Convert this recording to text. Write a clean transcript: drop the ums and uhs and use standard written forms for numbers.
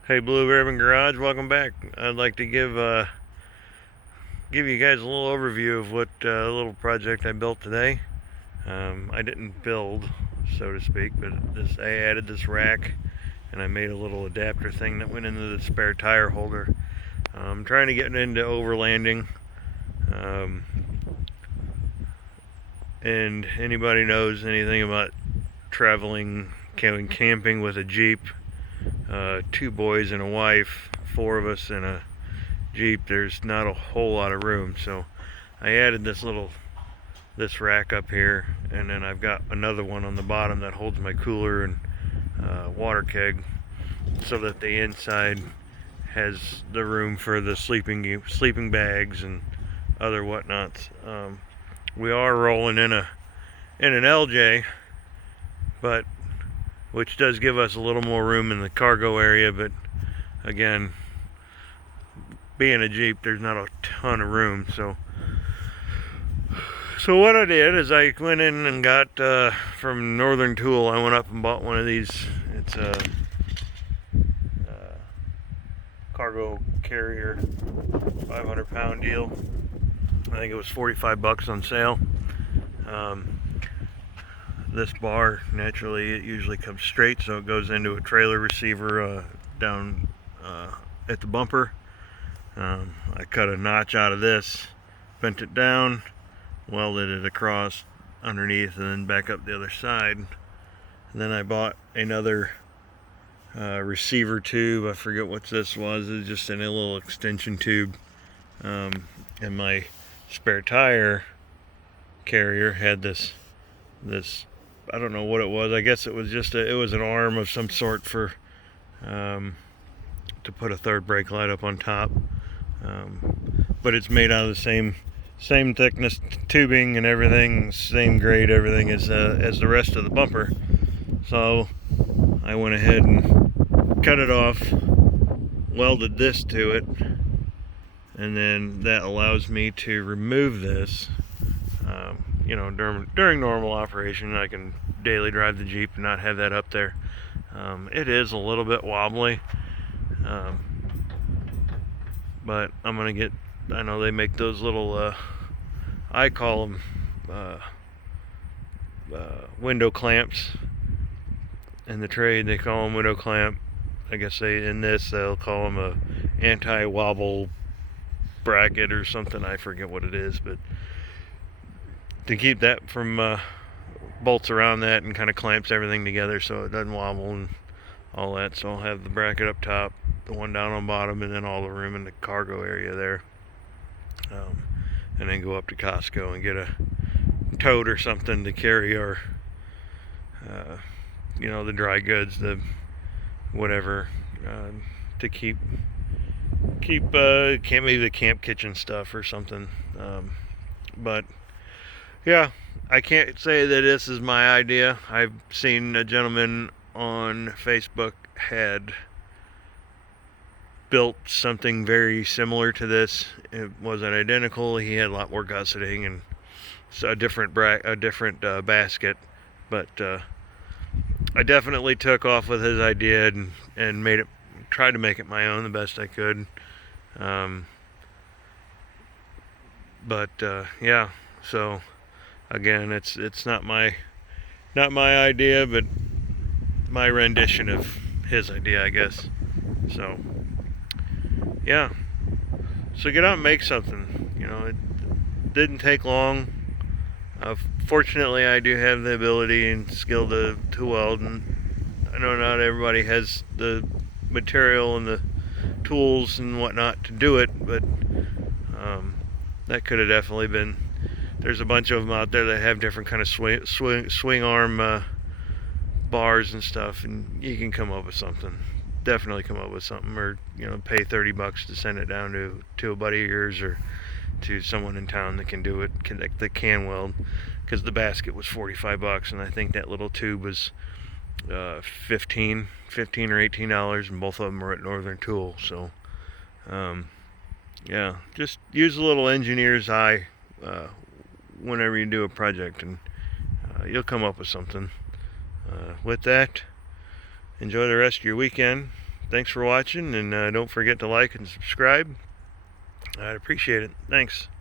Hey, Blue Ribbon Garage, welcome back. I'd like to give you guys a little overview of what little project I built today. I didn't build, so to speak, but I added this rack and I made a little adapter thing that went into the spare tire holder. I'm trying to get into overlanding, um, and anybody knows anything about traveling, camping with a Jeep, two boys and a wife, four of us in a Jeep, there's not a whole lot of room, so I added this rack up here, and then I've got another one on the bottom that holds my cooler and water keg, so that the inside has the room for the sleeping bags and other whatnots. We are rolling in an LJ, but which does give us a little more room in the cargo area, but again, being a Jeep, there's not a ton of room. So what I did is I went in and got from Northern Tool. I went up and bought one of these. It's a cargo carrier, 500-pound deal. I think it was 45 bucks on sale. Um, this bar, naturally, it usually comes straight, so it goes into a trailer receiver down at the bumper. I cut a notch out of this, bent it down, welded it across underneath, and then back up the other side. And then I bought another receiver tube. I forget what this was. It's just in a little extension tube. And my spare tire carrier had this I don't know what it was. I guess it was just it was an arm of some sort for to put a third brake light up on top. But it's made out of the same thickness tubing and everything, same grade everything as the rest of the bumper. So I went ahead and cut it off, welded this to it, and then that allows me to remove this. During normal operation, I can daily drive the Jeep and not have that up there. It is a little bit wobbly, but I'm gonna get. I know they make those little. I call them window clamps. In the trade, they call them window clamp. I guess they'll call them a anti-wobble bracket or something. I forget what it is, but to keep that from bolts around that and kind of clamps everything together so it doesn't wobble and all that. So I'll have the bracket up top, the one down on bottom, and then all the room in the cargo area there. And then go up to Costco and get a tote or something to carry our the dry goods, the whatever, to keep maybe the camp kitchen stuff or something. But yeah, I can't say that this is my idea. I've seen a gentleman on Facebook had built something very similar to this. It wasn't identical. He had a lot more gusseting and a different basket, but I definitely took off with his idea and tried to make it my own the best I could. Yeah, so again, it's not my idea, but my rendition of his idea, I guess. So yeah, so get out and make something. It didn't take long. Fortunately, I do have the ability and skill to weld, and I know not everybody has the material and the tools and whatnot to do it, but that could have definitely been. There's a bunch of them out there that have different kind of swing arm bars and stuff, and you can come up with something. Definitely come up with something, or pay 30 bucks to send it down to a buddy of yours or to someone in town that can do it, that can weld, because the basket was 45 bucks, and I think that little tube was 15 or $18, and both of them were at Northern Tool. So yeah, just use a little engineer's eye whenever you do a project, and you'll come up with something. With that, enjoy the rest of your weekend. thanks for watching, and don't forget to like and subscribe. I'd appreciate it. Thanks.